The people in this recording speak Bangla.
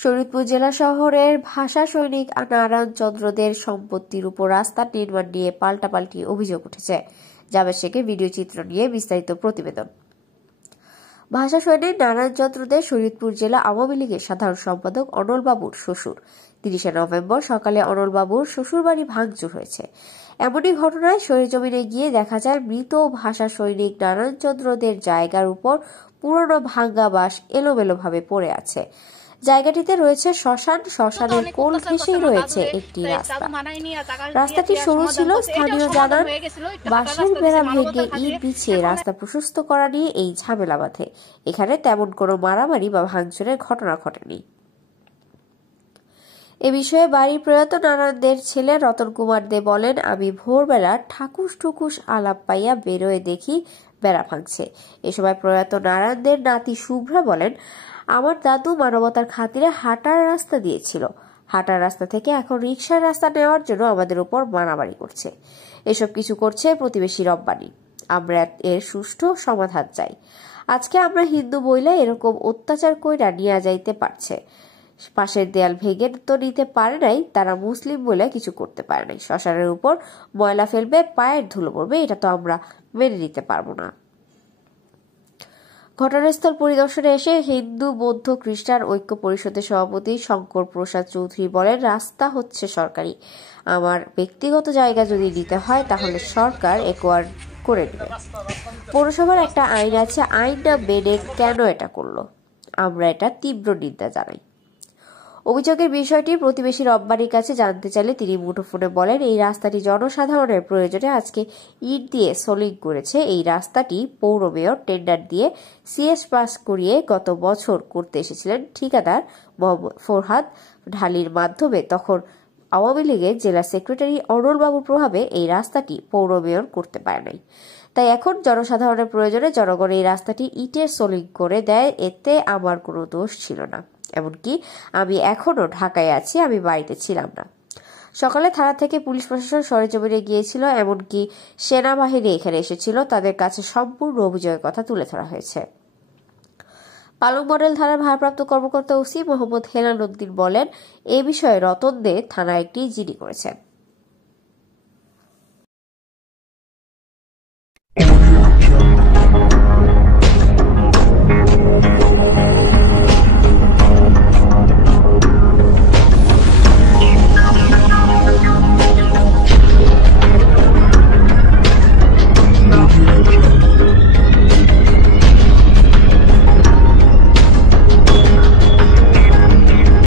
শরীয়তপুর জেলা শহরের ভাষা সৈনিক নারায়ণ চন্দ্রদের সম্পত্তির উপর রাস্তা নির্মাণ নিয়ে পাল্টাপাল্টি অভিযোগ উঠেছে। জাভেদ শেখের ভিডিও চিত্র নিয়ে বিস্তারিত প্রতিবেদন। ভাষা সৈনিক নারায়ণ চন্দ্রদের শরীয়তপুর জেলা আওয়ামী লীগের সাধারণ সম্পাদক অনল বাবুর শ্বশুর। ৩০শে নভেম্বর সকালে অনল বাবুর শ্বশুরবাড়ি ভাঙচুর হয়েছে। এমনই ঘটনায় সরেজমিনে গিয়ে দেখা যায় মৃত ভাষা সৈনিক নারায়ণ চন্দ্রদের জায়গার উপর পুরনো ভাঙ্গা বাঁশ এলোমেলোভাবে পড়ে আছে। জায়গাটিতে রয়েছে শ্মশান, শ্মশানের কোল ঘেঁষেই রয়েছে একটি রাস্তা। রাস্তাটি সরু ছিল। স্থানীয় জানান, বাঁশের বেড়া ভেঙে ইট বিছিয়ে রাস্তা প্রশস্ত করা নিয়ে এই ঝামেলা বাঁধে। এখানে তেমন কোনো মারামারি বা ভাঙচুরের ঘটনা ঘটেনি। এ বিষয়ে বাড়ির প্রয়াত নারায়ণদের ছেলে রতন কুমার দে বলেন, আমি ভোরবেলা ঠাকুস ঠুকুস আলাপ পাইয়া বেরোয় দেখি বেড়া ভাঙছে। এ সময় প্রয়াত নারায়ণদের নাতি শুভ্রা বলেন, আমার দাদু মানবতার খাতিরে হাঁটার রাস্তা দিয়েছিল। হাঁটার রাস্তা থেকে এখন রিকশার রাস্তা নেওয়ার জন্য আমাদের উপর মারামারি করছে। এসব কিছু করছে প্রতিবেশী রব্বানি। আমরা এর সুষ্ঠু সমাধান চাই। আজকে আমরা হিন্দু বইলে এরকম অত্যাচার কইরা নিয়ে যাইতে পারছে। পাশের দেয়াল ভেঙে তো নিতে পারে নাই, তারা মুসলিম বলে কিছু করতে পারে নাই। শ্মশানের উপর ময়লা ফেলবে, পায়ের ধুলো পড়বে, এটা তো আমরা মেনে নিতে পারবো না। ঘটনাস্থল পরিদর্শনে এসে হিন্দু বৌদ্ধ খ্রিস্টান ঐক্য পরিষদের সভাপতি শঙ্কর প্রসাদ চৌধুরী বলেন, রাস্তা হচ্ছে সরকারি। আমার ব্যক্তিগত জায়গা যদি নিতে হয় তাহলে সরকার একোয়ার করে নেবে। পৌরসভার একটা আইন আছে, আইনটা মেনে কেন এটা করলো? আমরা এটা তীব্র নিন্দা জানাই। অভিযোগের বিষয়টি প্রতিবেশী রব্বানির কাছে জানতে চাইলে তিনি মুঠোফোনে বলেন, এই রাস্তাটি জনসাধারণের প্রয়োজনে আজকে ইট দিয়ে সোলিং করেছে। এই রাস্তাটি পৌর মেয়র টেন্ডার দিয়ে সিএস পাস করিয়ে গত বছর করতে এসেছিলেন ঠিকাদার মোহাম্মদ ফরহাদ ঢালির মাধ্যমে। তখন আওয়ামী লীগের জেলা সেক্রেটারি অনল বাবুর প্রভাবে এই রাস্তাটি পৌর মেয়র করতে পারে নাই। তাই এখন জনসাধারণের প্রয়োজনে জনগণ এই রাস্তাটি ইটের সোলিং করে দেয়। এতে আমার কোনো দোষ ছিল না। এমনকি আমি এখনো ঢাকায় আছি, আমি বাড়িতে ছিলাম না। সকালে থানা থেকে পুলিশ প্রশাসন সরেজমিনে গিয়েছিল, এমনকি সেনাবাহিনী এখানে এসেছিল। তাদের কাছে সম্পূর্ণ অভিযোগের কথা তুলে ধরা হয়েছে। পালং মডেল থানার ভারপ্রাপ্ত কর্মকর্তা ওসি মোহাম্মদ হেলাল উদ্দিন বলেন, এ বিষয়ে রতন দে থানায় একটি জিডি করেছেন।